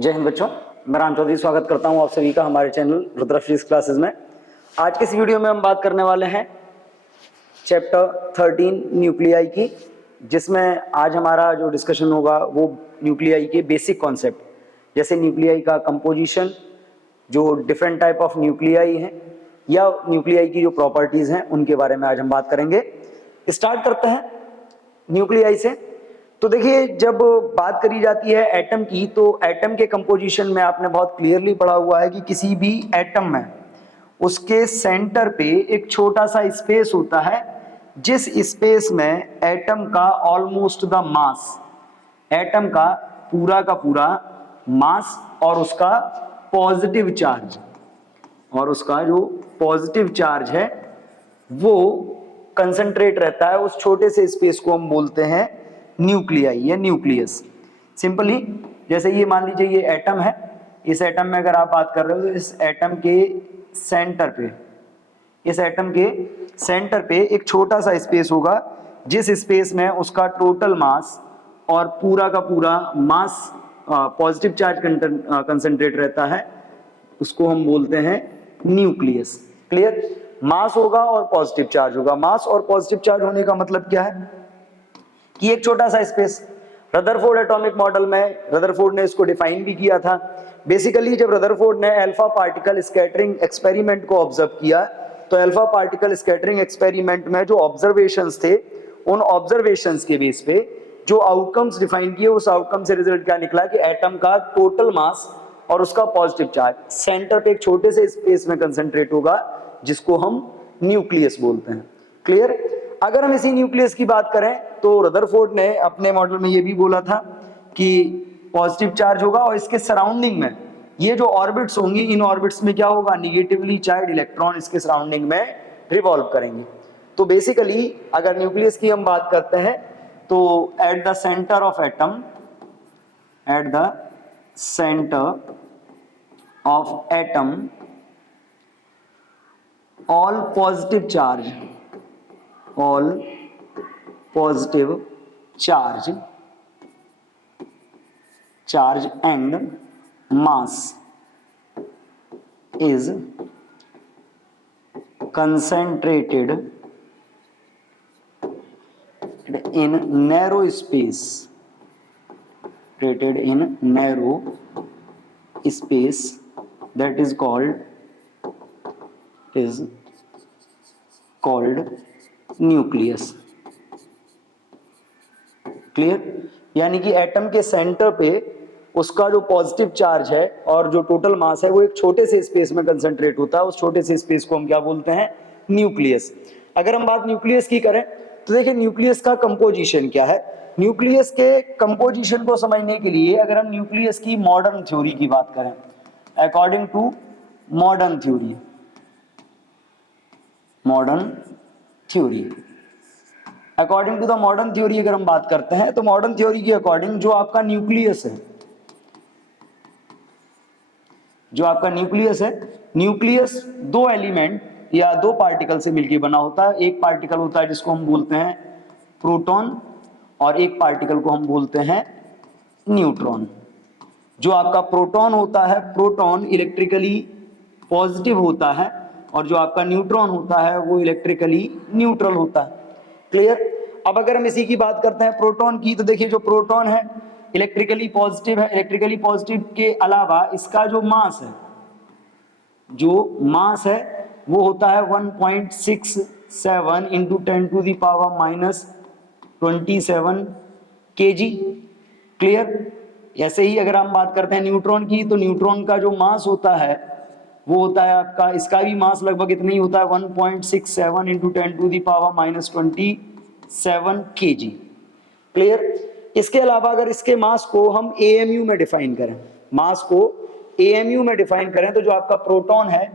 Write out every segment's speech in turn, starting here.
जय हिंद बच्चों, मैं राम चौधरी स्वागत करता हूं आप सभी का हमारे चैनल रुद्रा फिजिक्स क्लासेस में। आज के इस वीडियो में हम बात करने वाले हैं चैप्टर 13 न्यूक्लियाई की, जिसमें आज हमारा जो डिस्कशन होगा वो न्यूक्लियाई के बेसिक कॉन्सेप्ट जैसे न्यूक्लियाई का कंपोजिशन, जो डिफरेंट टाइप ऑफ न्यूक्लियाई हैं या न्यूक्लियाई की जो प्रॉपर्टीज हैं उनके बारे में आज हम बात करेंगे। स्टार्ट करते हैं न्यूक्लियाई से। तो देखिए, जब बात करी जाती है एटम की, तो एटम के कंपोजिशन में आपने बहुत क्लियरली पढ़ा हुआ है कि किसी भी एटम में उसके सेंटर पे एक छोटा सा स्पेस होता है, जिस स्पेस में एटम का ऑलमोस्ट द मास, एटम का पूरा मास और उसका पॉजिटिव चार्ज, और उसका जो पॉजिटिव चार्ज है वो कंसंट्रेट रहता है। उस छोटे से स्पेस को हम बोलते हैं न्यूक्लियाई या न्यूक्लियस। सिंपली जैसे ये मान लीजिए ये एटम है, इस एटम में अगर आप बात कर रहे हो तो इस एटम के सेंटर पे एक छोटा सा स्पेस होगा, जिस स्पेस में उसका टोटल मास और पूरा का पूरा मास पॉजिटिव चार्ज कंसंट्रेट रहता है, उसको हम बोलते हैं न्यूक्लियस। क्लियर? मास होगा और पॉजिटिव चार्ज होगा। मास और पॉजिटिव चार्ज होने का मतलब क्या है कि एक छोटा सा स्पेस। रदरफोर्ड एटॉमिक मॉडल में रदरफोर्ड ने इसको डिफाइन भी किया था। बेसिकली जब रदरफोर्ड ने अल्फा पार्टिकल स्कैटरिंग एक्सपेरिमेंट को ऑब्जर्व किया, तो अल्फा पार्टिकल स्कैटरिंग एक्सपेरिमेंट में जो ऑब्जर्वेशंस थे, उन ऑब्जर्वेशंस के बेस पे जो आउटकम्स डिफाइन किए, उस आउटकम से रिजल्ट क्या निकला कि एटम का टोटल मास और उसका पॉजिटिव चार्ज सेंटर पे एक छोटे से स्पेस में कंसंट्रेट होगा, जिसको हम न्यूक्लियस बोलते हैं। क्लियर? अगर हम इसी न्यूक्लियस की बात करें तो रदरफोर्ड ने अपने मॉडल में ये भी बोला था कि पॉजिटिव चार्ज होगा और इसके सराउंडिंग में ये जो ऑर्बिट्स होंगी, इन ऑर्बिट्स में क्या होगा, निगेटिवली चार्ज इलेक्ट्रॉन इसके सराउंडिंग में रिवॉल्व करेंगे। तो बेसिकली अगर न्यूक्लियस की हम बात करते हैं तो at the centre of atom, all positive charge and mass is concentrated in narrow space, that is called nucleus. Clear? यानी कि एटम के सेंटर पे उसका जो पॉजिटिव चार्ज है और जो टोटल मास है वो एक छोटे से स्पेस में कंसंट्रेट होता है। उस छोटे से स्पेस को हम क्या बोलते हैं? न्यूक्लियस। अगर हम बात न्यूक्लियस की करें तो देखिए न्यूक्लियस का कंपोजिशन क्या है। न्यूक्लियस के कंपोजिशन को समझने के लिए अगर हम न्यूक्लियस की मॉडर्न थ्योरी की बात करें, according to modern theory, according to the modern theory अगर हम बात करते हैं तो मॉडर्न थ्योरी के अकॉर्डिंग जो आपका न्यूक्लियस है, न्यूक्लियस दो एलिमेंट या दो पार्टिकल से मिलकर बना होता है। एक पार्टिकल होता है जिसको हम बोलते हैं प्रोटॉन और एक पार्टिकल को हम बोलते हैं न्यूट्रॉन। जो आपका प्रोटॉन होता है, प्रोटॉन इलेक्ट्रिकली पॉजिटिव होता है और जो आपका न्यूट्रॉन होता है वो इलेक्ट्रिकली न्यूट्रल होता है। क्लियर? अब अगर हम इसी की बात करते हैं प्रोटॉन की, तो देखिए जो प्रोटॉन है इलेक्ट्रिकली पॉजिटिव है। इलेक्ट्रिकली पॉजिटिव के अलावा इसका जो मास है वो होता है 1.67 इंटू 10⁻⁻27 kg। क्लियर? ऐसे ही अगर हम बात करते हैं न्यूट्रॉन की, तो न्यूट्रॉन का जो मास होता है वो होता है आपका, इसका भी मास लगभग इतना ही होता है 1.67 इंटू 10⁻⁻27 kg। क्लियर? इसके अलावा अगर इसके मास को हम AMU में डिफाइन करें, तो जो आपका प्रोटॉन है,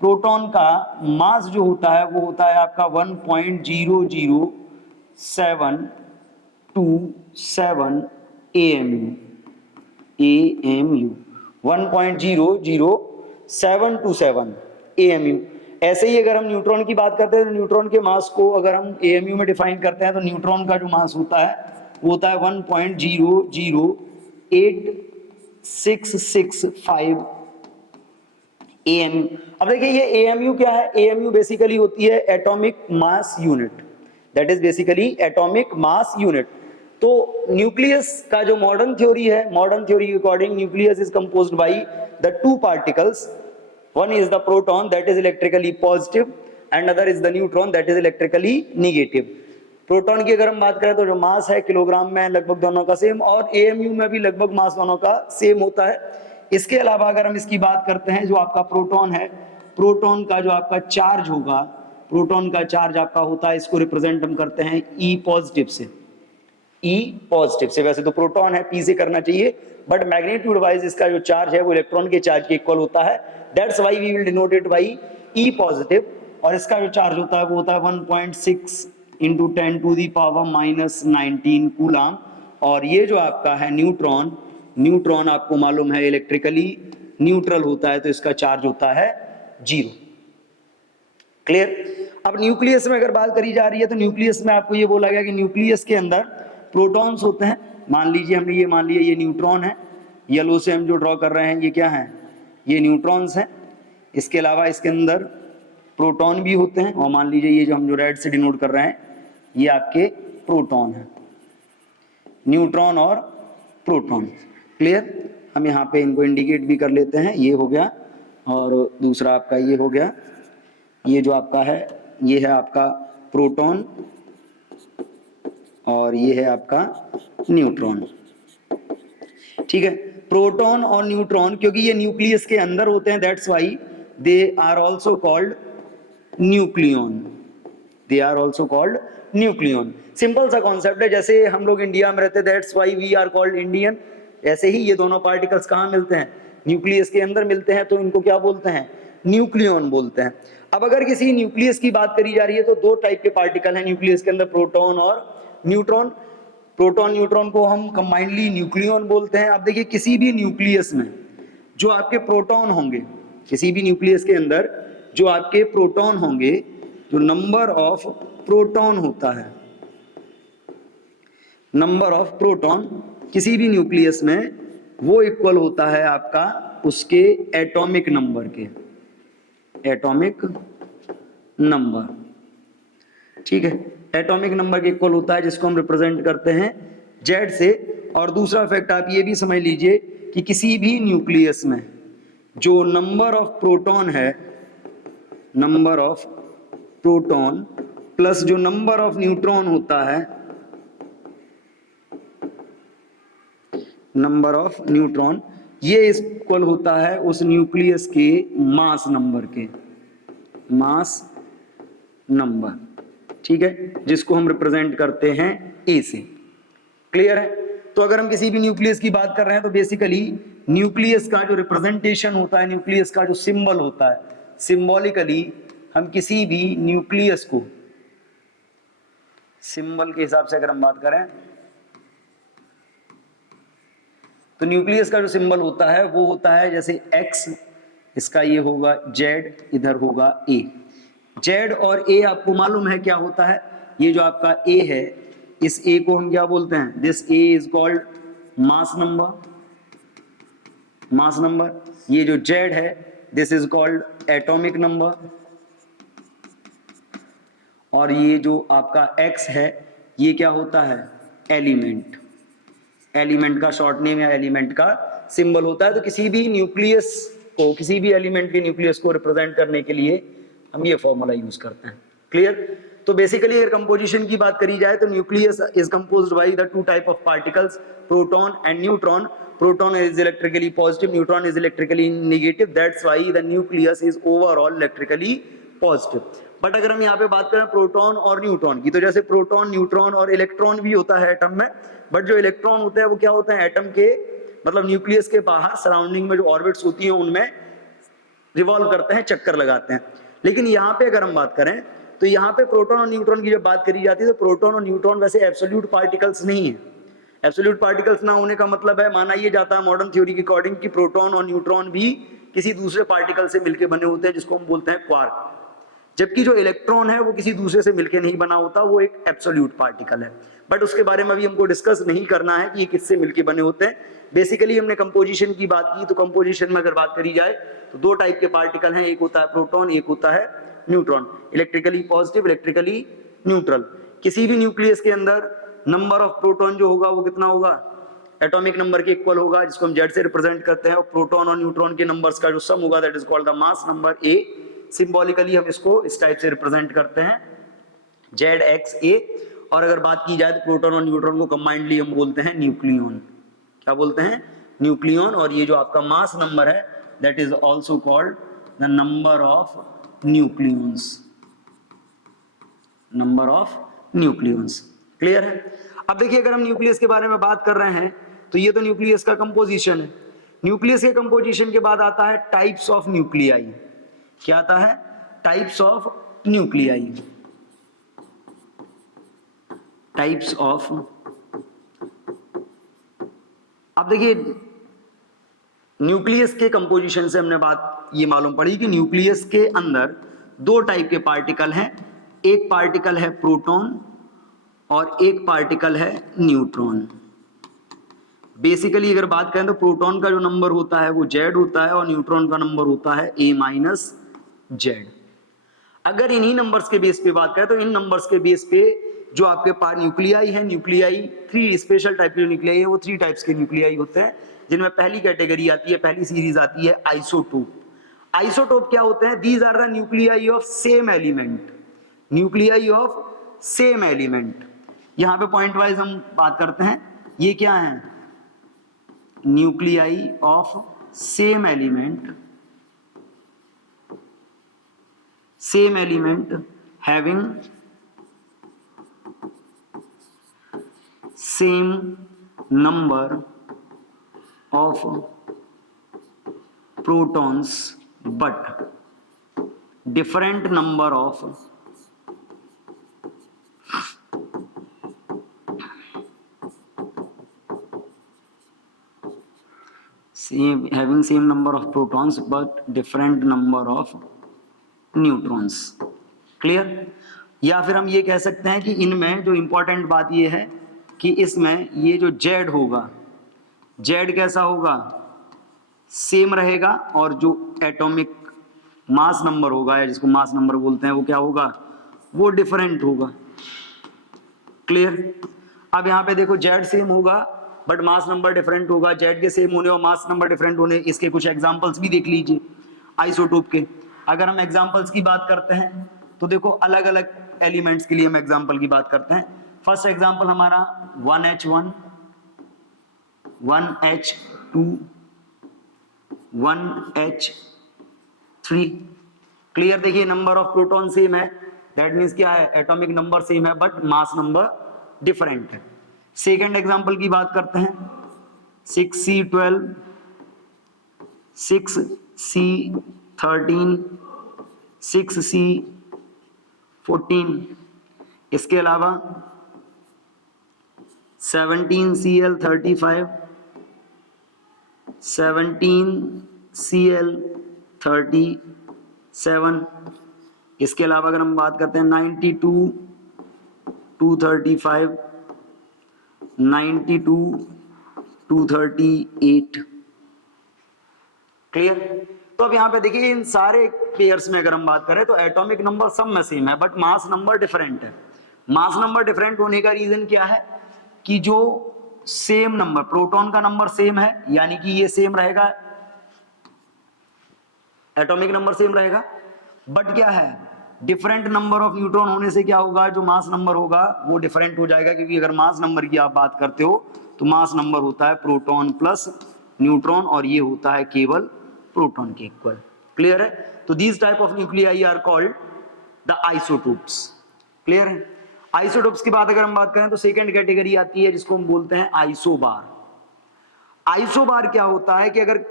प्रोटॉन का मास जो होता है वो होता है आपका 1.00727 AMU 1.00727 AMU। ऐसे ही अगर हम न्यूट्रॉन की बात करते हैं तो न्यूट्रॉन के मास को अगर हम AMU में डिफाइन करते हैं तो न्यूट्रॉन का जो मास होता है वो होता है 1.008 665 AMU। अब देखिए ये AMU क्या है, AMU बेसिकली होती है atomic mass unit, that is basically atomic mass unit. तो न्यूक्लियस का जो मॉडर्न थ्योरी है, मॉडर्न थ्योरी के according nucleus is composed by the two particles, one is the proton that is electrically positive and other is the neutron that is electrically negative। Proton की अगर हम बात करें तो जो मास है किलोग्राम में लगभग दोनों का सेम, और AMU में भी लगभग मास दोनों का सेम होता है। इसके अलावा अगर हम इसकी बात करते हैं, जो आपका प्रोटॉन है, प्रोटॉन का जो आपका चार्ज होगा, प्रोटॉन का चार्ज आपका होता है, इसको रिप्रेजेंट हम करते हैं E पॉजिटिव से, E पॉजिटिव से। वैसे तो प्रोटॉन है P से करना चाहिए, बट मैग्नीट्यूड वाइज इसका जो चार्ज है वो इलेक्ट्रॉन के चार्ज के इक्वल होता है, that's why we will denote it by E positive. और इसका जो चार्ज होता है वो होता है 1.6 into 10 to the power -19 coulomb. और ये जो आपका है न्यूट्रॉन, न्यूट्रॉन आपको मालूम है इलेक्ट्रिकली न्यूट्रल होता है, तो इसका चार्ज होता है 0। क्लियर। अब न्यूक्लियस में अगर बात करी जा रही है तो न्यूक्लियस में आपको ये बोला गया कि न्यूक्लियस के अंदर प्रोटॉन्स होते हैं। मान लीजिए हमने ये मान लिया ये न्यूट्रॉन है, येलो से हम जो ड्रॉ कर रहे हैं ये क्या है, ये न्यूट्रॉन्स हैं। इसके अलावा इसके अंदर प्रोटॉन भी होते हैं, और मान लीजिए ये जो हम जो रेड से डिनोट कर रहे हैं ये आपके प्रोटॉन है, न्यूट्रॉन और प्रोटॉन। क्लियर। हम यहाँ पे इनको इंडिकेट भी कर लेते हैं, ये हो गया, और दूसरा आपका ये हो गया, ये जो आपका है ये है आपका प्रोटॉन, और ये है आपका न्यूट्रॉन। ठीक है। प्रोटॉन और न्यूट्रॉन क्योंकि ये न्यूक्लियस के अंदर होते हैं, that's why they are also called nucleon, they are also called nucleon. Simple सा कॉन्सेप्ट है, जैसे हम लोग इंडिया में रहते हैं, that's why we are called Indian. ऐसे ही ये दोनों पार्टिकल्स कहाँ मिलते हैं, न्यूक्लियस के अंदर मिलते हैं, तो इनको क्या बोलते हैं, न्यूक्लियन बोलते हैं। अब अगर किसी न्यूक्लियस की बात करी जा रही है तो दो टाइप के पार्टिकल हैं न्यूक्लियस के अंदर, प्रोटॉन और न्यूट्रॉन। प्रोटॉन न्यूट्रॉन को हम कंबाइंडली न्यूक्लियन बोलते हैं। अब देखिए किसी भी न्यूक्लियस में जो आपके प्रोटॉन होंगे, किसी भी न्यूक्लियस के अंदर जो आपके प्रोटॉन होंगे, जो नंबर ऑफ प्रोटॉन होता है, नंबर ऑफ प्रोटॉन किसी भी न्यूक्लियस में वो इक्वल होता है आपका उसके एटॉमिक नंबर के, एटॉमिक नंबर। ठीक है, एटॉमिक नंबर के इक्वल होता है, जिसको हम रिप्रेजेंट करते हैं Z से। और दूसरा फैक्ट आप ये भी समझ लीजिए कि किसी भी न्यूक्लियस में जो नंबर ऑफ प्रोटॉन है, नंबर ऑफ प्रोटॉन प्लस जो नंबर ऑफ न्यूट्रॉन होता है, नंबर ऑफ न्यूट्रॉन, ये इक्वल होता है उस न्यूक्लियस के मास नंबर के, मास नंबर। ठीक है, जिसको हम रिप्रेजेंट करते हैं A से। क्लियर है। तो अगर हम किसी भी न्यूक्लियस की बात कर रहे हैं तो बेसिकली न्यूक्लियस का जो रिप्रेजेंटेशन होता है, न्यूक्लियस का जो सिंबल होता है, सिंबॉलिकली हम किसी भी न्यूक्लियस को सिंबल के हिसाब से अगर हम बात करें तो न्यूक्लियस का जो सिंबल होता है वो होता है जैसे X, इसका ये होगा Z, इधर होगा A। Z और A आपको मालूम है क्या होता है, ये जो आपका A है, इस A को हम क्या बोलते हैं, this A is called mass number, mass number. ये जो Z है this is called atomic number, और ये जो आपका X है ये क्या होता है, एलिमेंट, एलिमेंट का शॉर्ट नेम या एलिमेंट का सिंबल होता है। तो किसी भी न्यूक्लियस को, किसी भी एलिमेंट के न्यूक्लियस को रिप्रेजेंट करने के लिए हम ये फॉर्मूला यूज करते हैं। क्लियर। तो बेसिकली अगर कंपोजिशन की बात करी जाए तो nucleus is composed by the two type of particles, proton and neutron. Proton is electrically positive, neutron is electrically negative, that's why the nucleus is overall electrically positive. But अगर हम यहाँ पे बात करें प्रोटॉन और न्यूट्रॉन की, तो जैसे प्रोटॉन, न्यूट्रॉन और इलेक्ट्रॉन भी होता है एटम में, बट जो इलेक्ट्रॉन होते हैं वो क्या होते हैं, एटम के मतलब न्यूक्लियस के बाहर सराउंडिंग में जो ऑर्बिट्स होती हैं उनमें रिवॉल्व करते हैं, चक्कर लगाते हैं। लेकिन यहाँ पे अगर हम बात करें तो यहाँ पे प्रोटॉन और न्यूट्रॉन की जब बात करी जाती है तो प्रोटॉन और न्यूट्रॉन वैसे एब्सोल्यूट पार्टिकल्स नहीं है। एब्सोल्यूट पार्टिकल्स ना होने का मतलब है, माना ये जाता है मॉडर्न थ्योरी के अकॉर्डिंग कि प्रोटॉन और न्यूट्रॉन भी किसी दूसरे पार्टिकल से मिलकर बने होते हैं, जिसको हम बोलते हैं क्वार्क। जबकि जो इलेक्ट्रॉन है वो किसी दूसरे से मिलकर नहीं बना होता, वो एक एब्सोल्यूट पार्टिकल है। बट उसके बारे में अभी हमको डिस्कस नहीं करना है कि ये किससे मिलके बने होते हैं। बेसिकली हमने कंपोजिशन की बात की, तो कंपोजिशन में अगर बात करी जाए तो दो टाइप के पार्टिकल हैं, एक होता है प्रोटॉन, एक होता है neutron, electrically positive, electrically neutral. किसी भी न्यूक्लियस के अंदर नंबर ऑफ प्रोटॉन जो होगा वो कितना होगा, एटॉमिक नंबर के इक्वल होगा, जिसको हम जेड से रिप्रेजेंट करते हैं, और प्रोटॉन और न्यूट्रॉन के नंबर्स का जो सम होगा that is called the mass number A. Symbolically हम इसको इस टाइप से रिप्रेजेंट करते हैं, जेड एक्स ए। और अगर बात की जाए तो प्रोटॉन और न्यूट्रॉन को कंबाइंडली हम बोलते हैं न्यूक्लियन। क्या बोलते हैं, न्यूक्लियन। और ये जो आपका मास नंबर है that is also called the number of nucleons, number of nucleons. Clear है। अब देखिए अगर हम न्यूक्लियस के बारे में बात कर रहे हैं तो ये तो न्यूक्लियस का कंपोजिशन है। न्यूक्लियस के कंपोजिशन के बाद आता है टाइप्स ऑफ न्यूक्लियाई। क्या आता है, types of nuclei, types of. अब देखिए न्यूक्लियस के कंपोजिशन से हमने बात ये मालूम पड़ी कि न्यूक्लियस के अंदर दो टाइप के पार्टिकल हैं, एक पार्टिकल है प्रोटॉन और एक पार्टिकल है न्यूट्रॉन। बेसिकली अगर बात करें तो प्रोटॉन का जो नंबर होता है वो जेड होता है और न्यूट्रॉन का नंबर होता है ए माइनस जेड। अगर इन्हीं नंबर्स के बेस पे बात करें तो इन नंबर्स के बेस पे जो आपके पास न्यूक्लियाई है, न्यूक्लियाई थ्री स्पेशल टाइप के न्यूक्लियाई है, वो थ्री टाइप्स के न्यूक्लियाई होते हैं, जिनमें पहली कैटेगरी आती है, पहली सीरीज आती है आइसोटोप। आइसोटोप क्या होते हैं, these are the nuclei of same element, nuclei of same element. यहां पे पॉइंट वाइज हम बात करते हैं, ये क्या है, nuclei of same element, same element having same number of protons but different number of having same number of protons but different number of neutrons. Clear. या फिर हम ये कह सकते हैं कि इनमें जो इंपॉर्टेंट बात ये है कि इसमें ये जो जेड होगा, जेड कैसा होगा, सेम रहेगा, और जो एटॉमिक मास नंबर होगा या जिसको मास नंबर बोलते हैं वो क्या होगा, वो डिफरेंट होगा। क्लियर। अब यहाँ पे देखो जेड सेम होगा बट मास नंबर डिफरेंट होगा, जेड के सेम होने और मास नंबर डिफरेंट होने, इसके कुछ एग्जांपल्स भी देख लीजिए आइसोटोप के। अगर हम एग्जांपल्स की बात करते हैं तो देखो अलग अलग एलिमेंट्स के लिए हम एग्जांपल की बात करते हैं। फर्स्ट एग्जांपल हमारा 1H1, 1H2, 1H3। क्लियर। देखिए नंबर ऑफ प्रोटॉन सेम है, दैट मीन्स क्या है, एटॉमिक नंबर सेम है बट मास नंबर डिफरेंट है। सेकेंड एग्जांपल की बात करते हैं 6C12, 6C13, 6C14। इसके अलावा 17Cl35, 17Cl37। इसके अलावा अगर हम बात करते हैं 92, 235, 92, 238। क्लियर। तो अब यहाँ पे देखिए इन सारे पेयर्स में अगर हम बात करें तो एटॉमिक नंबर सब में सेम है बट मास नंबर डिफरेंट है। मास नंबर डिफरेंट होने का रीजन क्या है कि जो सेम नंबर, प्रोटॉन का नंबर सेम है यानी कि ये सेम रहेगा, एटॉमिक नंबर सेम रहेगा, बट क्या है, डिफरेंट नंबर ऑफ न्यूट्रॉन होने से क्या होगा, जो मास नंबर होगा वो डिफरेंट हो जाएगा। क्योंकि अगर मास नंबर की आप बात करते हो तो मास नंबर होता है प्रोटॉन प्लस न्यूट्रॉन और ये होता है केवल प्रोटॉन के इक्वल। क्लियर है। तो these type of nuclei are called the isotopes. Clear है। आइसोटोप्स की बात अगर हम बात करें तो सेकंड कैटेगरी आती है जिसको हम बोलते हैं आइसोबार। आइसोबार क्या होता है कि अगर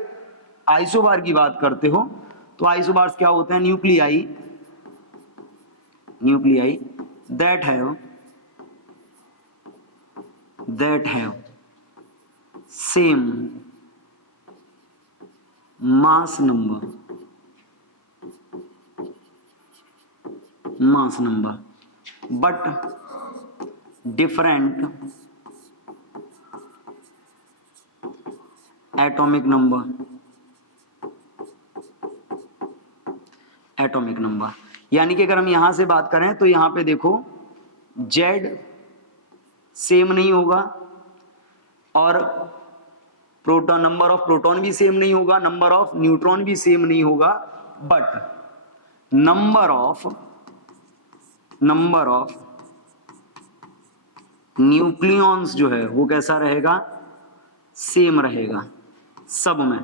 आइसोबार की बात करते हो तो आइसोबार्स क्या होते हैं, nuclei that have same mass number but different atomic number, यानी कि अगर हम यहां से बात करें तो यहां पे देखो Z सेम नहीं होगा और प्रोटॉन, नंबर ऑफ प्रोटॉन भी सेम नहीं होगा, नंबर ऑफ न्यूट्रॉन भी सेम नहीं होगा, बट नंबर ऑफ न्यूक्लियॉन्स जो है वो कैसा रहेगा, सेम रहेगा सब में।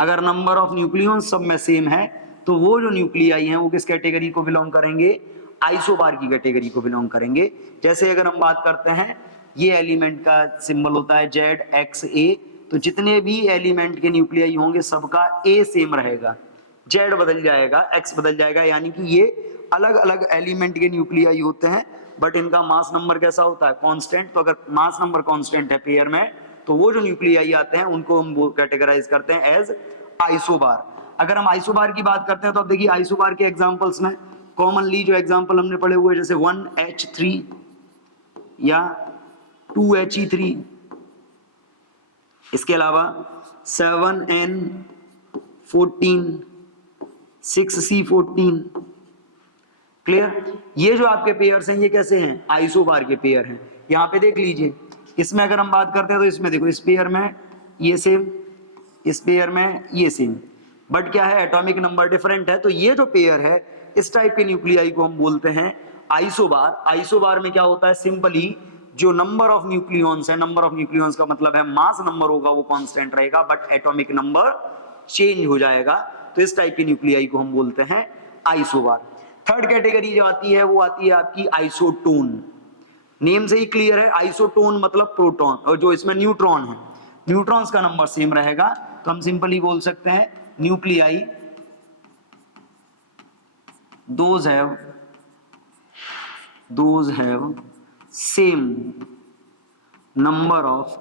अगर नंबर ऑफ न्यूक्लियॉन्स सब में सेम है तो वो जो न्यूक्लियाई हैं वो किस कैटेगरी को बिलोंग करेंगे, आइसोबार की कैटेगरी को बिलोंग करेंगे। जैसे अगर हम बात करते हैं ये एलिमेंट का सिंबल होता है ZXA, तो जितने भी एलिमेंट के न्यूक्लियाई होंगे सबका A सेम रहेगा, Z बदल जाएगा, X बदल जाएगा, यानी कि ये अलग अलग एलिमेंट के न्यूक्लियाई होते हैं, बट इनका मास नंबर कैसा होता है, कांस्टेंट। तो अगर मास नंबर कांस्टेंट है पेयर में तो वो जो न्यूक्लियाई आते हैं उनको हम कैटेगराइज करते हैं एज आइसोबार। अगर हम आइसोबार की बात करते हैं तो अब देखिए आइसोबार के एग्जांपल्स में कॉमनली जो एग्जांपल हमने पढ़े हुए जैसे 1H3 या 2He3, इसके अलावा 7N14, 6C14। क्लियर, ये जो आपके पेयर्स हैं ये कैसे हैं, आइसोबार के पेयर हैं। यहां पे देख लीजिए, इसमें अगर हम बात करते हैं तो इसमें देखो इस पेयर में ये सेम, इस पेयर में ये सेम, बट क्या है एटॉमिक नंबर डिफरेंट है। तो ये जो पेयर है इस टाइप के न्यूक्लियाई को हम बोलते हैं आइसोबार। आइसोबार में क्या होता है, सिंपली जो नंबर ऑफ न्यूक्लियॉन्स है, नंबर ऑफ न्यूक्लियॉन्स का मतलब है मास नंबर होगा वो कांस्टेंट रहेगा बट एटॉमिक नंबर चेंज हो जाएगा। तो इस टाइप की न्यूक्लियाई को हम बोलते हैं आइसोबार। थर्ड कैटेगरी जो आती है वो आती है आपकी आइसोटोन। नेम से ही क्लियर है, आइसोटोन मतलब प्रोटॉन, और जो इसमें न्यूट्रॉन है न्यूट्रॉन्स का नंबर सेम रहेगा। तो हम सिंपली बोल सकते हैं nuclei those have same number of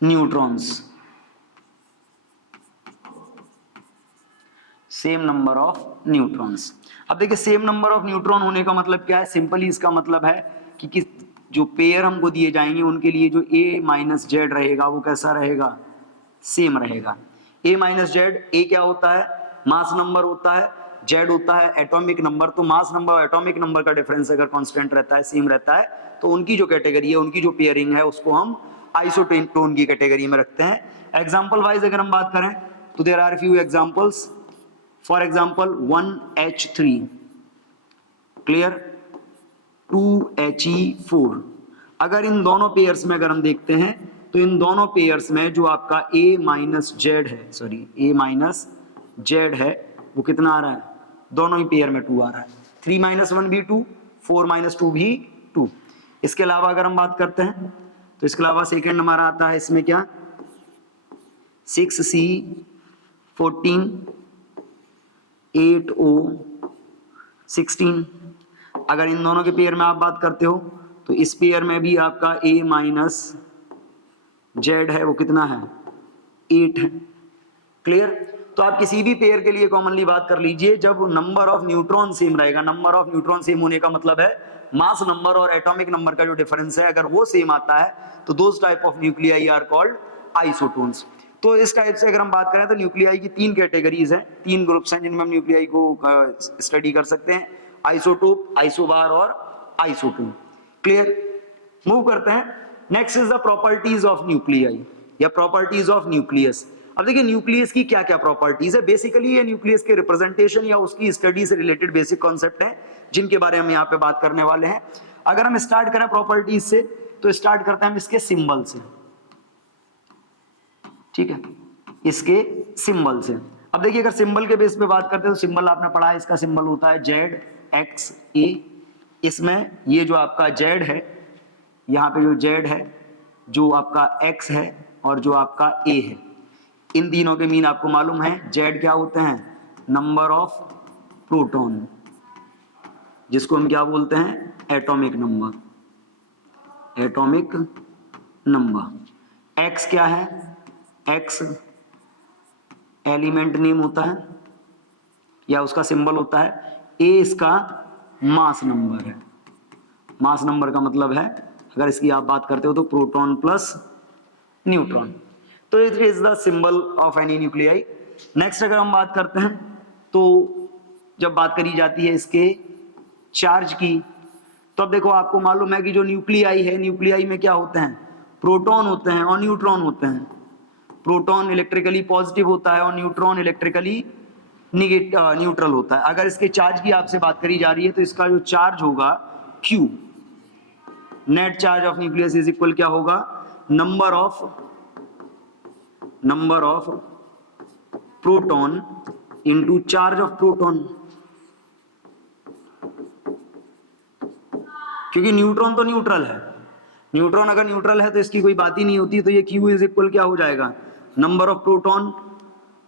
neutrons, same number of neutrons. अब देखिए सेम नंबर ऑफ न्यूट्रॉन होने का मतलब क्या है, सिंपली इसका मतलब है कि किस जो पेयर हमको दिए जाएंगे उनके लिए जो A माइनस जेड रहेगा वो कैसा रहेगा, सेम रहेगा। A माइनस जेड, A क्या होता है, मास नंबर होता है, Z होता है एटॉमिक नंबर। तो मास नंबर और एटॉमिक नंबर का डिफरेंस अगर कांस्टेंट रहता है, सेम रहता है, तो उनकी जो कैटेगरी है, उनकी जो पेयरिंग है उसको हम आइसोटोन की कैटेगरी में रखते हैं। एग्जांपल वाइज अगर हम बात करें तो there are few examples. For example 1H3, clear, 2He4। अगर इन दोनों पेयर्स में अगर हम देखते हैं तो इन दोनों पेयर्स में जो आपका A माइनस जेड है वो कितना आ रहा है, दोनों ही पेयर में 2 आ रहा है। 3 माइनस 1 भी 2, 4 माइनस 2 भी 2। इसके अलावा अगर हम बात करते हैं तो इसके अलावा सेकेंड हमारा आता है इसमें क्या, 6C14, 8O16। अगर इन दोनों के पेयर में आप बात करते हो तो इस पेयर में भी आपका A माइनस जेड है वो कितना है, 8 है। क्लियर, तो आप किसी भी पेयर के लिए कॉमनली बात कर लीजिए, जब नंबर ऑफ न्यूट्रॉन सेम रहेगा, नंबर ऑफ न्यूट्रॉन सेम होने का मतलब है मास नंबर और एटॉमिक नंबर का जो डिफरेंस है अगर वो सेम आता है तो those type of nuclei are called isotones. तो इस टाइप से अगर हम बात करें तो न्यूक्लियाई की 3 कैटेगरीज हैं, 3 ग्रुप्स हैं जिनमें हम न्यूक्लियाई को स्टडी कर सकते हैं, आइसोटोप, आइसोबार और आइसोटोन। क्लियर, मूव करते हैं। Next is the properties of nuclei या प्रॉपर्टीज ऑफ न्यूक्लियस। अब देखिए न्यूक्लियस की क्या क्या प्रॉपर्टीज है। बेसिकली ये न्यूक्लियस के रिप्रेजेंटेशन या उसकी स्टडी से रिलेटेड बेसिक कॉन्सेप्ट है जिनके बारे में हम यहाँ पे बात करने वाले हैं। अगर हम स्टार्ट करें प्रॉपर्टीज से तो स्टार्ट करते हैं हम इसके सिंबल से, ठीक है, इसके सिंबल से। अब देखिए अगर सिंबल के बेस पे बात करते हैं तो सिंबल आपने पढ़ा है, इसका सिंबल होता है ZXA। इसमें ये जो आपका Z है, यहाँ पे जो Z है, जो आपका X है और जो आपका A है, इन तीनों के मीन आपको मालूम है। Z क्या होते हैं, नंबर ऑफ प्रोटॉन, जिसको हम क्या बोलते हैं, atomic number, atomic number. X क्या है, X एलिमेंट नेम होता है या उसका सिंबल होता है। A इसका मास नंबर है। मास नंबर का मतलब है, अगर इसकी आप बात करते हो तो प्रोटॉन प्लस न्यूट्रॉन। तो it is the symbol of any nuclei. Next अगर हम बात करते हैं तो जब बात करी जाती है इसके चार्ज की, तो अब देखो आपको मालूम है कि जो न्यूक्लियाई है, न्यूक्लियाई में क्या होते हैं, प्रोटॉन होते हैं और न्यूट्रॉन होते हैं। प्रोटॉन इलेक्ट्रिकली पॉजिटिव होता है और न्यूट्रॉन इलेक्ट्रिकली न्यूट्रल होता है। अगर इसके चार्ज की आपसे बात करी जा रही है तो इसका जो चार्ज होगा Q, net charge of nucleus is equal क्या होगा, number of proton into charge of proton. क्योंकि न्यूट्रॉन तो न्यूट्रल है, न्यूट्रॉन अगर न्यूट्रल है तो इसकी कोई बात ही नहीं होती, तो ये Q इज इक्वल क्या हो जाएगा, number of proton.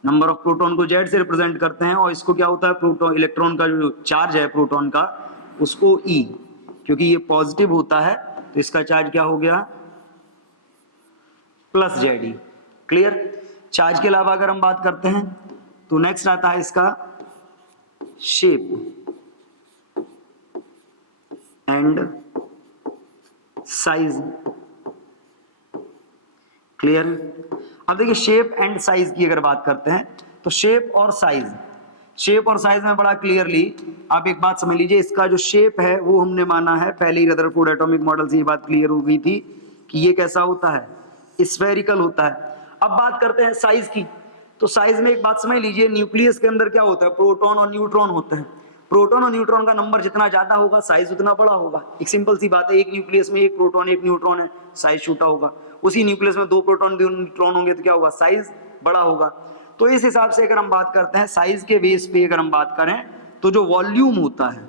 Number of proton को Z से रिप्रेजेंट करते हैं और इसको क्या होता है, प्रोटॉन इलेक्ट्रॉन का जो चार्ज है प्रोटॉन का उसको E, क्योंकि ये पॉजिटिव होता है तो इसका चार्ज क्या हो गया, प्लस ZE। क्लियर। चार्ज के अलावा अगर हम बात करते हैं तो नेक्स्ट आता है इसका शेप एंड साइज। क्लियर। अब देखिए शेप एंड साइज की अगर बात करते हैं तो शेप और साइज में बड़ा क्लियरली आप एक बात समझ लीजिए, इसका जो शेप है वो हमने माना है, पहले ही रदरफोर्ड एटॉमिक मॉडल से ये बात क्लियर हो गई थी कि ये कैसा होता है, स्फेरिकल होता है। अब बात करते हैं साइज की, तो साइज में एक बात समझ लीजिए, न्यूक्लियस के अंदर क्या होता है, प्रोटॉन और न्यूट्रॉन होते हैं। प्रोटॉन और न्यूट्रॉन का नंबर जितना ज्यादा होगा साइज उतना बड़ा होगा। एक सिंपल सी बात है, एक न्यूक्लियस में एक प्रोटॉन एक न्यूट्रॉन है, साइज छोटा होगा। उसी न्यूक्लियस में दो प्रोटॉन दो न्यूट्रॉन होंगे तो क्या होगा, साइज बड़ा होगा। तो इस हिसाब से अगर हम बात करते हैं साइज के बेस पे, अगर हम बात करें तो जो वॉल्यूम होता है,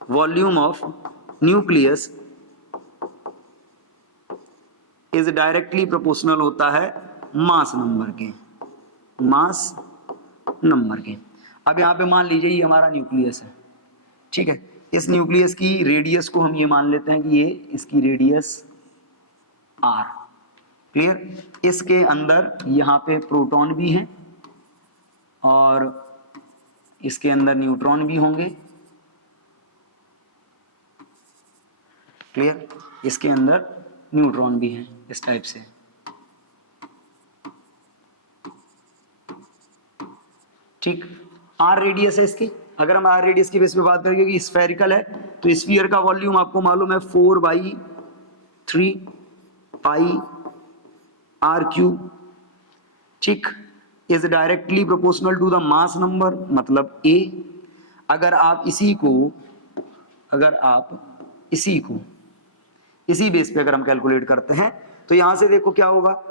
volume of nucleus is directly proportional होता है मास नंबर के, मास नंबर के। अब यहां पे मान लीजिए ये हमारा न्यूक्लियस है, ठीक है। इस न्यूक्लियस की रेडियस को हम ये मान लेते हैं कि ये इसकी रेडियस R। क्लियर। इसके अंदर यहाँ पे प्रोटॉन भी हैं और इसके अंदर न्यूट्रॉन भी होंगे। क्लियर। इसके अंदर न्यूट्रॉन भी हैं इस टाइप से। ठीक। R रेडियस है इसकी। अगर हम R रेडियस की बेस पे बात करेंगे कि स्फेरिकल है तो स्फीयर का वॉल्यूम आपको मालूम है 4/3 पाई R क्यूब, ठीक, is directly proportional to the mass number, मतलब A। अगर आप इसी बेस पे अगर हम कैलकुलेट करते हैं तो यहां से देखो क्या होगा,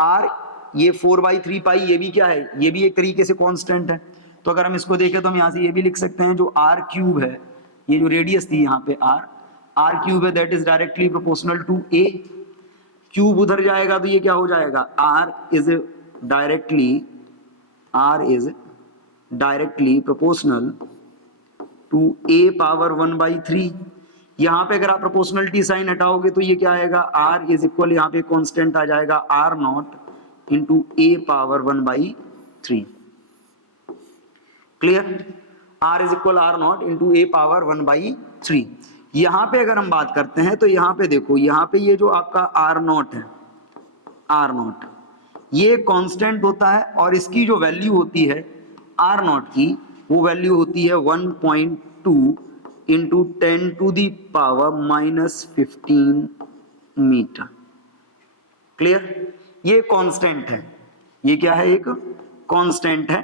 R ये 4/3 पाई, ये भी क्या है, ये भी एक तरीके से कांस्टेंट है। तो अगर हम इसको देखें तो हम यहां से ये भी लिख सकते हैं, जो R क्यूब है, ये जो रेडियस थी यहाँ पे R क्यूब है, that is directly proportional to A। Cube उधर जाएगा तो ये क्या हो जाएगा, R is directly proportional to A power 1/3। यहाँ पे अगर आप प्रोपोर्शनलिटी साइन हटाओगे तो ये क्या आएगा, R इज इक्वल, यहाँ पे कांस्टेंट आ जाएगा R0 into A power 1/3। Clear. R is equal R0 into A power 1/3। यहाँ पे अगर हम बात करते हैं तो यहाँ पे देखो, यहाँ पे ये जो आपका R0 है, R0 ये कांस्टेंट होता है और इसकी जो वैल्यू होती है R0 की, वो वैल्यू होती है 1.2 इंटू 10⁻⁻15 मीटर। क्लियर। ये कांस्टेंट है, ये क्या है, एक कांस्टेंट है।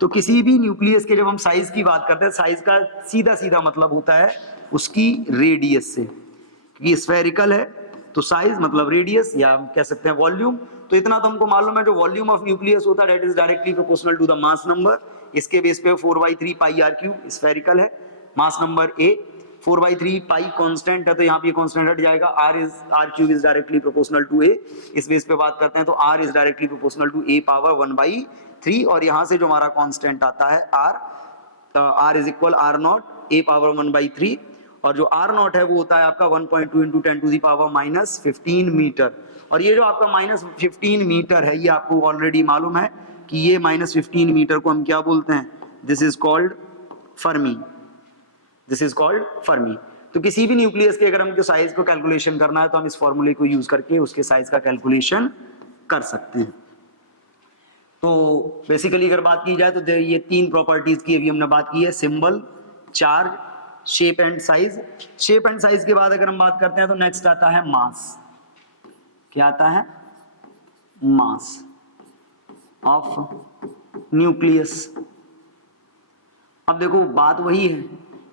तो किसी भी न्यूक्लियस के जब हम साइज की बात करते हैं, साइज का सीधा सीधा मतलब होता है उसकी रेडियस से, क्योंकि स्फेरिकल है तो साइज मतलब रेडियस, या हम कह सकते हैं वॉल्यूम। तो इतना तो हमको मालूम है, जो वॉल्यूम ऑफ न्यूक्लियस होता है that is directly proportional to the mass number. इसके बेस पे 4/3 पाई R क्यूब स्फेरिकल है, mass number A 4/3 pi constant है, तो यहाँ पे कांस्टेंट हट जाएगा, R cube is directly proportional to A। इस बेस पे बात करते हैं तो R is directly proportional to A power 1/3, और यहाँ से जो हमारा कांस्टेंट आता है R is equal R0 A power 1/3, और जो R0 है वो होता है आपका 1.2 इंटू 10⁻⁻15 मीटर। और ये जो आपका -15 मीटर है, ये आपको ऑलरेडी मालूम है कि ये -15 मीटर को हम क्या बोलते हैं, this is called Fermi. This is called Fermi. तो किसी भी न्यूक्लियस के अगर हमको साइज को कैलकुलेशन करना है तो हम इस फॉर्मूले को यूज करके उसके साइज का कैलकुलेशन कर सकते हैं। तो बेसिकली अगर बात की जाए तो ये तीन प्रॉपर्टीज की अभी हमने बात की है, symbol, charge, shape and size. Shape and size के बाद अगर हम बात करते हैं तो नेक्स्ट आता है मास। क्या आता है? Mass of nucleus. अब देखो बात वही है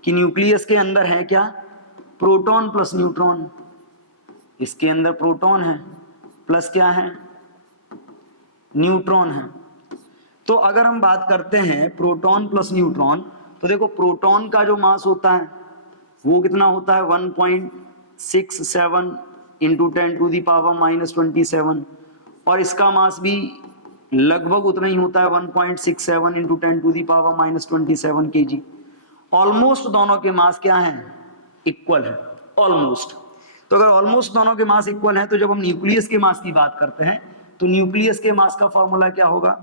कि न्यूक्लियस के अंदर है क्या? Proton plus neutron. इसके अंदर प्रोटॉन है प्लस क्या है? न्यूट्रॉन है। तो अगर हम बात करते हैं प्रोटॉन प्लस न्यूट्रॉन, तो देखो प्रोटॉन का जो मास होता है वो कितना होता है? 1.67 इंटू 10⁻⁻27, और इसका मास भी लगभग उतना ही होता है, 1.67 इंटू 10⁻⁻27 kg। ऑलमोस्ट दोनों के मास क्या है? इक्वल है, ऑलमोस्ट। तो अगर ऑलमोस्ट दोनों के मास इक्वल है तो जब हम न्यूक्लियस के मास की बात करते हैं तो न्यूक्लियस के मास का फॉर्मूला क्या होगा?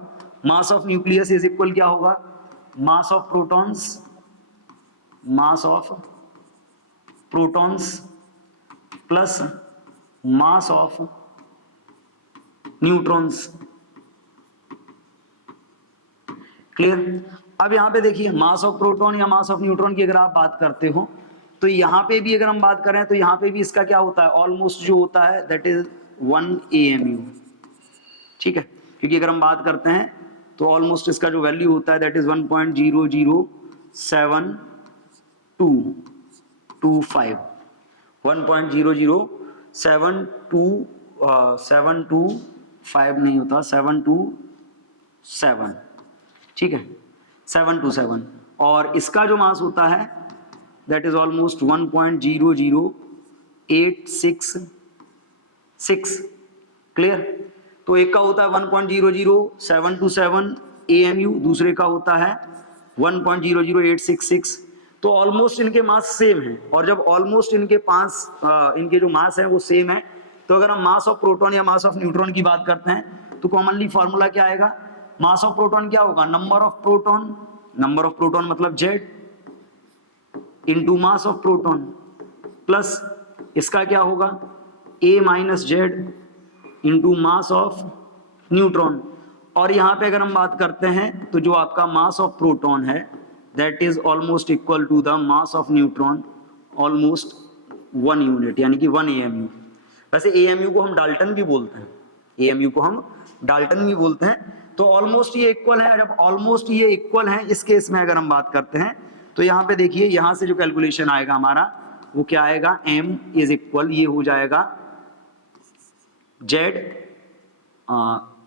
Mass of nucleus is equal क्या होगा? Mass of protons, mass of protons plus mass of neutrons. Clear? अब यहां पे देखिए मास ऑफ प्रोटॉन या मास ऑफ न्यूट्रॉन की अगर आप बात करते हो तो यहां पे भी अगर हम बात करें तो यहां पे भी इसका क्या होता है? ऑलमोस्ट जो होता है दैट इज 1 AMU। ठीक है, क्योंकि अगर हम बात करते हैं तो ऑलमोस्ट इसका जो वैल्यू होता है दैट इज 1.00725, 1.00725 नहीं होता, 727। ठीक है, 727। और इसका जो मास होता है दैट इज ऑलमोस्ट 1.00866। क्लियर? तो एक का होता है 1.00727 AMU, दूसरे का होता है 1.00866। तो ऑलमोस्ट इनके मास सेम है, और जब ऑलमोस्ट इनके इनके जो मास है वो सेम है तो अगर हम मास ऑफ प्रोटॉन या मास ऑफ न्यूट्रॉन की बात करते हैं तो कॉमनली फॉर्मूला क्या आएगा? मास ऑफ प्रोटॉन क्या होगा? Number of proton, number of proton मतलब Z into mass of proton, plus इसका क्या होगा? A minus Z into mass of neutron. और यहां पे अगर हम बात करते हैं तो जो आपका मास ऑफ प्रोटॉन है that is almost equal to the mass of neutron, almost 1 unit, यानी कि 1 AMU। वैसे AMU को हम डाल्टन भी बोलते हैं, AMU को हम डाल्टन भी बोलते हैं। तो ऑलमोस्ट ये इक्वल है। जब ऑलमोस्ट ये इक्वल है इस केस में अगर हम बात करते हैं तो यहाँ पे देखिए, यहां से जो कैलकुलेशन आएगा हमारा वो क्या आएगा? M इज इक्वल, ये हो जाएगा Z,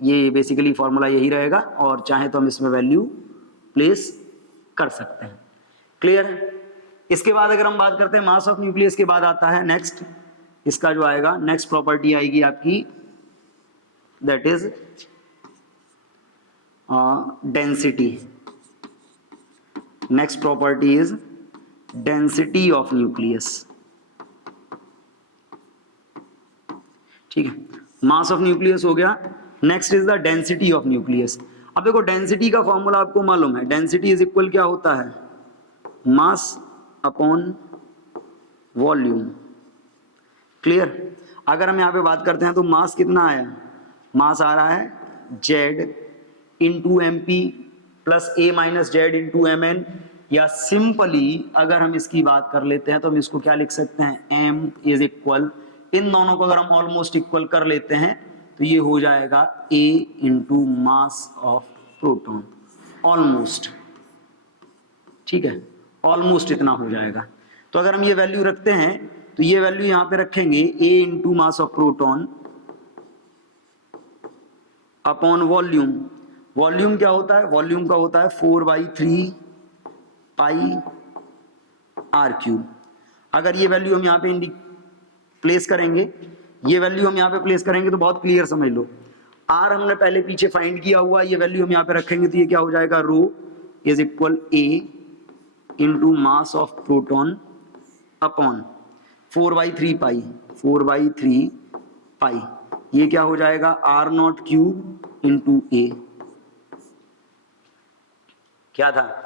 ये बेसिकली फॉर्मूला यही रहेगा, और चाहे तो हम इसमें वैल्यू प्लेस कर सकते हैं। क्लियर? इसके बाद अगर हम बात करते हैं मास ऑफ न्यूक्लियस के बाद आता है नेक्स्ट, इसका जो आएगा नेक्स्ट प्रॉपर्टी आएगी आपकी that is density. Next property is density of nucleus. ठीक है, मास ऑफ न्यूक्लियस हो गया, next is the density of nucleus. अब देखो डेंसिटी का फॉर्मूला आपको मालूम है, डेंसिटी इज इक्वल क्या होता है? Mass upon volume. क्लियर? अगर हम यहां पे बात करते हैं तो मास कितना आया? मास आ रहा है Z into MP plus A minus Z into MN, या सिंपली अगर हम इसकी बात कर लेते हैं तो हम इसको क्या लिख सकते हैं? M इज इक्वल, इन दोनों को अगर हम ऑलमोस्ट इक्वल कर लेते हैं तो ये हो जाएगा A into mass of proton, almost. ठीक है, ऑलमोस्ट इतना हो जाएगा। तो अगर हम ये वैल्यू रखते हैं तो ये वैल्यू यहां पे रखेंगे A into mass of proton upon volume. Volume क्या होता है? वॉल्यूम का होता है 4/3 पाई r³। अगर ये वैल्यू हम यहाँ पे प्लेस करेंगे, ये वैल्यू हम यहाँ पे प्लेस करेंगे तो बहुत क्लियर समझ लो, r हमने पहले पीछे फाइंड किया हुआ, ये वैल्यू हम यहाँ पे रखेंगे तो ये क्या हो जाएगा? Rho is equal A into mass of proton upon 4/3 pi, 4/3 pi, ये क्या हो जाएगा? r0³ into A। क्या था?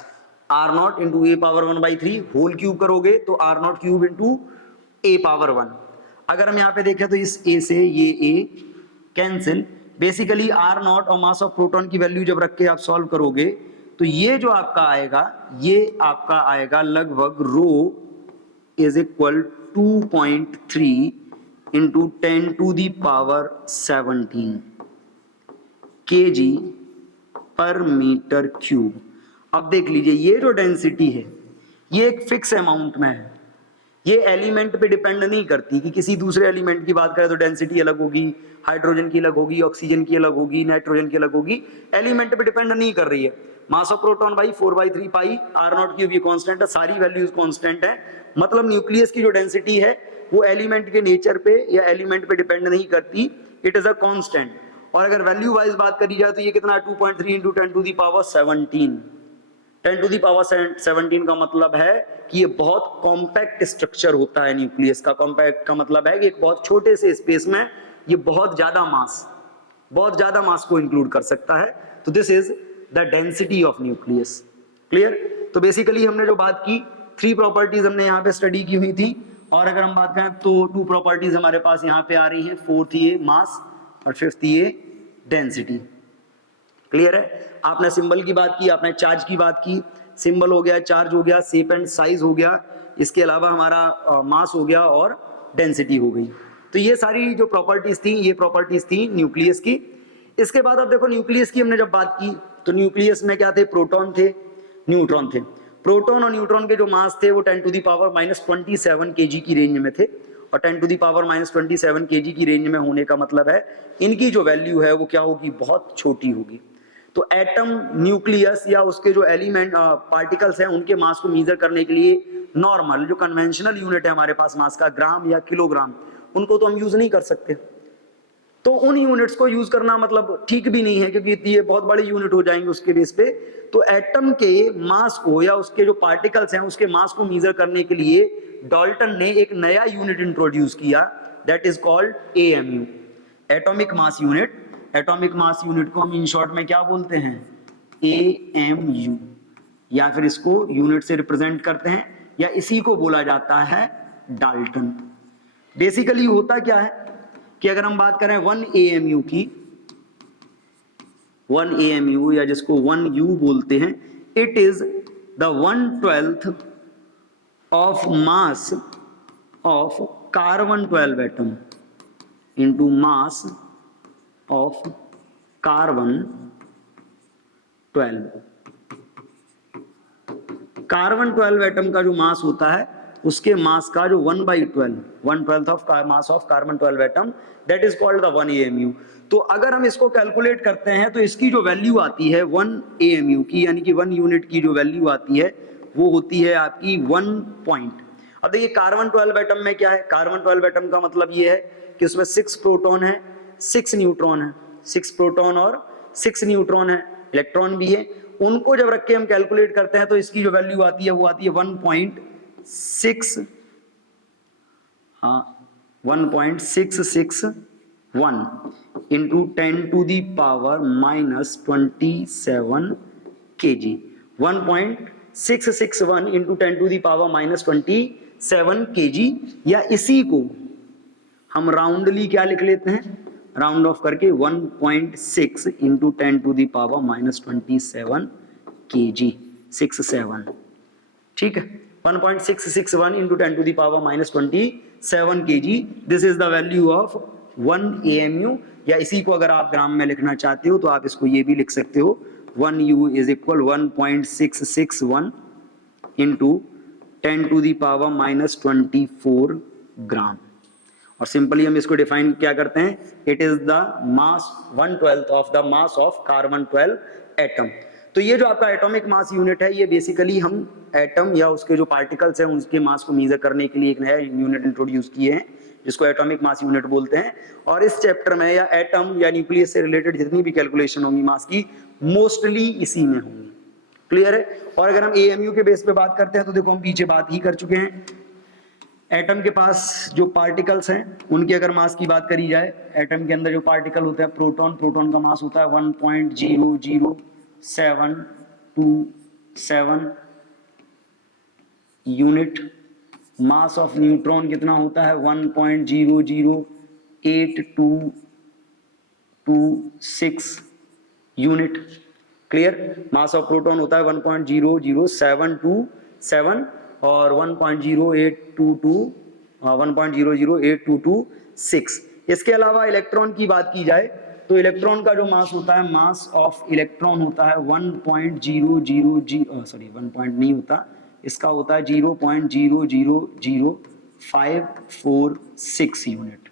R naught into A power 1/3 whole cube करोगे तो R naught cube into A power 1। अगर हम यहाँ पे देखें तो इस ए से ये ए कैंसिल, बेसिकली आर नॉट और मास ऑफ प्रोटॉन की वैल्यू जब रख के आप सॉल्व करोगे तो ये जो आपका आएगा, ये आपका आएगा लगभग रो इज इक्वल 2.3 इंटू 10⁻17 kg पर मीटर क्यूब। अब देख लीजिए ये जो डेंसिटी है ये एक फिक्स अमाउंट में है, ये एलिमेंट पे डिपेंड नहीं करती कि किसी दूसरे एलिमेंट की बात करें तो डेंसिटी अलग होगी, हाइड्रोजन की अलग होगी, ऑक्सीजन की अलग होगी, नाइट्रोजन की अलग होगी, एलिमेंट पे डिपेंड नहीं कर रही है। मास ऑफ प्रोटॉन भाई 4/3 पाई, आर नॉट क्यूब ये कांस्टेंट है, सारी वैल्यूज कांस्टेंट है, मतलब न्यूक्लियस की जो डेंसिटी है वो एलिमेंट के नेचर पे या एलिमेंट पे डिपेंड नहीं करती, इट इज अ कांस्टेंट। और अगर वैल्यू वाइज बात करी जाए तो ये कितना 2.3 इंटू 10⁻17। 10⁻17 का मतलब है कि ये बहुत कॉम्पैक्ट स्ट्रक्चर होता है न्यूक्लियस का। कॉम्पैक्ट का मतलब है कि एक बहुत छोटे से स्पेस में ये बहुत ज्यादा मास को इंक्लूड कर सकता है। तो this is the density of nucleus. Clear? तो बेसिकली हमने जो बात की 3 प्रॉपर्टीज हमने यहाँ पे स्टडी की हुई थी, और अगर हम बात करें तो 2 प्रॉपर्टीज हमारे पास यहाँ पे आ रही हैं, 4th ये मास और 5th ये डेंसिटी। क्लियर है? आपने सिंबल की बात की, आपने चार्ज की बात की, सिंबल हो गया, चार्ज हो गया, शेप एंड साइज हो गया, इसके अलावा हमारा मास हो गया और डेंसिटी हो गई। तो ये सारी जो प्रॉपर्टीज थी ये प्रॉपर्टीज थी न्यूक्लियस की। इसके बाद आप देखो न्यूक्लियस की हमने जब बात की तो न्यूक्लियस में क्या थे, प्रोटॉन थे, न्यूट्रॉन थे। प्रोटॉन और न्यूट्रॉन के जो मास थे वो 10⁻⁻27 kg की रेंज में थे, और 10⁻⁻27 kg की रेंज में होने का मतलब है इनकी जो वैल्यू है वो क्या होगी, बहुत छोटी होगी। तो एटम, न्यूक्लियस या उसके जो एलिमेंट पार्टिकल्स हैं उनके मास को मेजर करने के लिए नॉर्मल जो कन्वेंशनल यूनिट है हमारे पास मास का, ग्राम या किलोग्राम, उनको तो हम यूज नहीं कर सकते। तो उन यूनिट्स को यूज करना मतलब ठीक भी नहीं है, क्योंकि ये बहुत बड़े यूनिट हो जाएंगे उसके बेस पे। तो एटम के मास को या उसके जो पार्टिकल्स हैं उसके मास को मेजर करने के लिए डाल्टन ने एक नया यूनिट इंट्रोड्यूस किया, that is called AMU, atomic mass unit. Atomic mass unit को हम इन शॉर्ट में क्या बोलते हैं, एएमयू, या फिर इसको यूनिट से रिप्रेजेंट करते हैं, या इसी को बोला जाता है डाल्टन। बेसिकली होता क्या है कि अगर हम बात करें 1 AMU की, 1 AMU या जिसको 1U बोलते हैं, it is the 1/12 of mass of carbon 12 atom into mass of carbon 12। Carbon 12 atom का जो मास होता है उसके मास का जो 1/12, 1/12 of mass of carbon 12 atom, that is called the 1 AMU। तो अगर हम इसको कैलकुलेट करते हैं तो इसकी जो वैल्यू आती है 1 AMU की, यानी कि 1 यूनिट की जो वैल्यू आती है वो होती है आपकी 1 पॉइंट। अब देखिए कार्बन 12 एटम में क्या है, कार्बन 12 एटम का मतलब ये है कि उसमें 6 प्रोटॉन है, 6 न्यूट्रॉन है, 6 प्रोटॉन और 6 न्यूट्रॉन है, इलेक्ट्रॉन भी है। उनको जब रख के हम कैलकुलेट करते हैं तो इसकी जो वैल्यू आती है वो आती है 1.6, हाँ 1.661 इंटू 10⁻⁻27 kg। 1.661 इंटू 10⁻⁻27 kg, या इसी को हम राउंडली क्या लिख लेते हैं, राउंड ऑफ करके 1.6 इंटू 10⁻⁻27 kg, 67, ठीक है। 1.661 into 10⁻⁻27 kg, this is the value of 1 AMU। या इसी को अगर आप ग्राम में लिखना चाहते हो तो आप इसको ये भी लिख सकते हो, 1U इज इक्वल 1.661 इंटू 10⁻⁻24 ग्राम। और सिंपली हम इसको डिफाइन क्या करते हैं, it is the mass 1/12 of the mass of carbon 12 atom. तो ये जो आपका एटॉमिक मास यूनिट है ये बेसिकली हम एटम या उसके जो पार्टिकल्स हैं उसके मास को मेजर करने के लिए एक नया यूनिट इंट्रोड्यूस किए हैं जिसको एटॉमिक मास यूनिट बोलते हैं। और इस चैप्टर में या एटम या न्यूक्लियस से रिलेटेड जितनी भी कैलकुलेशन होंगी मास की, मोस्टली इसी में होंगी। क्लियर है? और अगर हम AMU के बेस पे बात करते हैं तो देखो हम पीछे बात ही कर चुके हैं, एटम के पास जो पार्टिकल्स हैं उनकी अगर मास की बात करी जाए, एटम के अंदर जो पार्टिकल होता है प्रोटॉन, प्रोटॉन का मास होता है 1.00727 यूनिट। मास ऑफ न्यूट्रॉन कितना होता है 1.00826 unit. Clear. Mass of proton होता है 1.00727 और 1.00822 इसके अलावा इलेक्ट्रॉन की बात की जाए तो इलेक्ट्रॉन का जो मास होता है, मास ऑफ इलेक्ट्रॉन होता है 1.000 सॉरी 1 पॉइंट नहीं होता, इसका होता है 0.000546 यूनिट।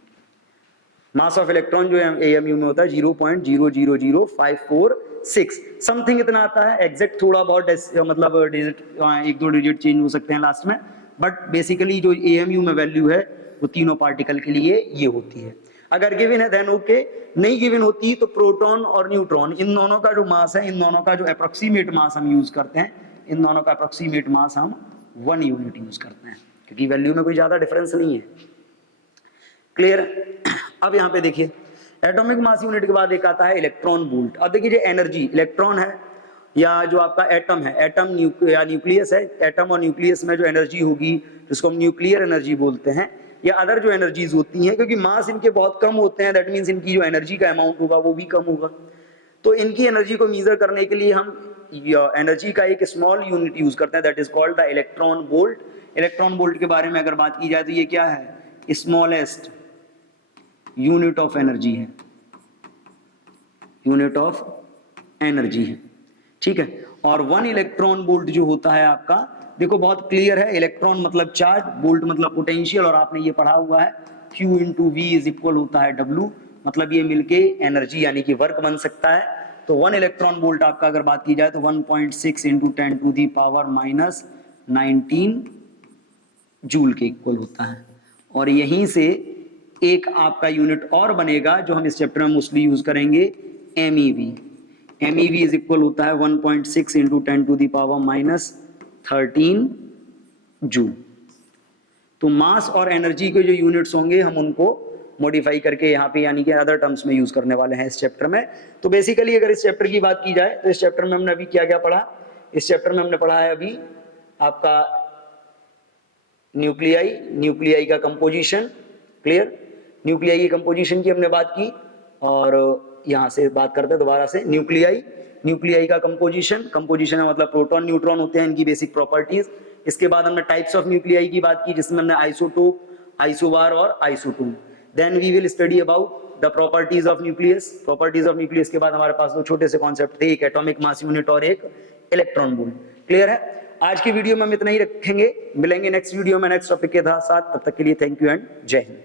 मास ऑफ इलेक्ट्रॉन जो एएमयू में होता है 0.000546 समथिंग इतना आता है। एग्जैक्ट थोड़ा बहुत मतलब डिजिट, एक दो डिजिट चेंज हो सकते हैं लास्ट में, बट बेसिकली जो एएमयू में वैल्यू है वो तीनों पार्टिकल के लिए ये होती है। अगर गिवन है देन ओके, नहीं गिवन होती तो प्रोटॉन और न्यूट्रॉन इन दोनों का जो मास है, इन दोनों का जो अप्रोक्सीमेट मास हम यूज करते हैं, इन दोनों का अप्रोक्सीमेट मास हम 1 यूनिट यूज करते हैं, क्योंकि वैल्यू में कोई ज्यादा डिफरेंस नहीं है। क्लियर। अब यहाँ पे देखिए एटॉमिक मास यूनिट के बाद एक आता है इलेक्ट्रॉन वोल्ट। अब देखिए जो एनर्जी इलेक्ट्रॉन है या जो आपका एटम है, एटम या न्यूक्लियस है, एटम और न्यूक्लियस में जो एनर्जी होगी जिसको हम न्यूक्लियर एनर्जी बोलते हैं, या अदर जो एनर्जीज होती हैं, क्योंकि मास इनके बहुत कम होते हैं, दैट मीन्स इनकी जो एनर्जी का अमाउंट होगा वो भी कम होगा। तो इनकी एनर्जी को मेजर करने के लिए हम एनर्जी का एक स्मॉल यूनिट यूज करते हैं, that is called the electron volt. Electron volt के बारे में अगर बात की जाए तो ये क्या है, स्मॉलेस्ट यूनिट ऑफ एनर्जी है, यूनिट ऑफ एनर्जी है। ठीक है। और 1 इलेक्ट्रॉन वोल्ट जो होता है आपका, देखो बहुत क्लियर है, इलेक्ट्रॉन मतलब चार्ज, वोल्ट मतलब पोटेंशियल, और आपने ये पढ़ा हुआ है Q into V is equal होता है W, मतलब ये मिलके एनर्जी यानी कि वर्क बन सकता है। तो 1 इलेक्ट्रॉन वोल्ट आपका अगर बात की जाए तो 1.6 into 10 to the power minus 19 joule के इक्वल होता है। और यहीं से एक आपका यूनिट और बनेगा जो हम इस चैप्टर में मोस्टली यूज करेंगे, MEV। MEV इज इक्वल होता है 1.6 into 10 to the power minus 13 joule. तो मास और एनर्जी के जो यूनिट्स होंगे हम उनको मॉडिफाई करके यहाँ पे यानी कि अदर टर्म्स में यूज करने वाले हैं इस चैप्टर में। तो बेसिकली अगर इस चैप्टर की बात की जाए तो इस चैप्टर में हमने अभी क्या क्या पढ़ा, इस चैप्टर में हमने पढ़ा है अभी आपका न्यूक्लियाई का कंपोजिशन। क्लियर। न्यूक्लियाई की कंपोजिशन की हमने बात की, और यहाँ से बात करते हैं दोबारा से न्यूक्लियाई का कंपोजिशन का मतलब प्रोटॉन न्यूट्रॉन होते हैं, इनकी बेसिक प्रॉपर्टीज। इसके बाद हमने टाइप्स ऑफ न्यूक्लियाई की बात की जिसमें हमने आइसोटोप, आइसोबार और isotope. Then we will study about the properties of nucleus. Properties of nucleus के बाद हमारे पास दो छोटे से कॉन्सेप्ट थे, एक एटॉमिक मास यूनिट और एक इलेक्ट्रॉन वोल्ट। क्लियर है। आज की वीडियो में हम इतना ही रखेंगे, मिलेंगे नेक्स्ट वीडियो में नेक्स्ट टॉपिक के साथ। तब तक के लिए थैंक यू एंड जय हिंद।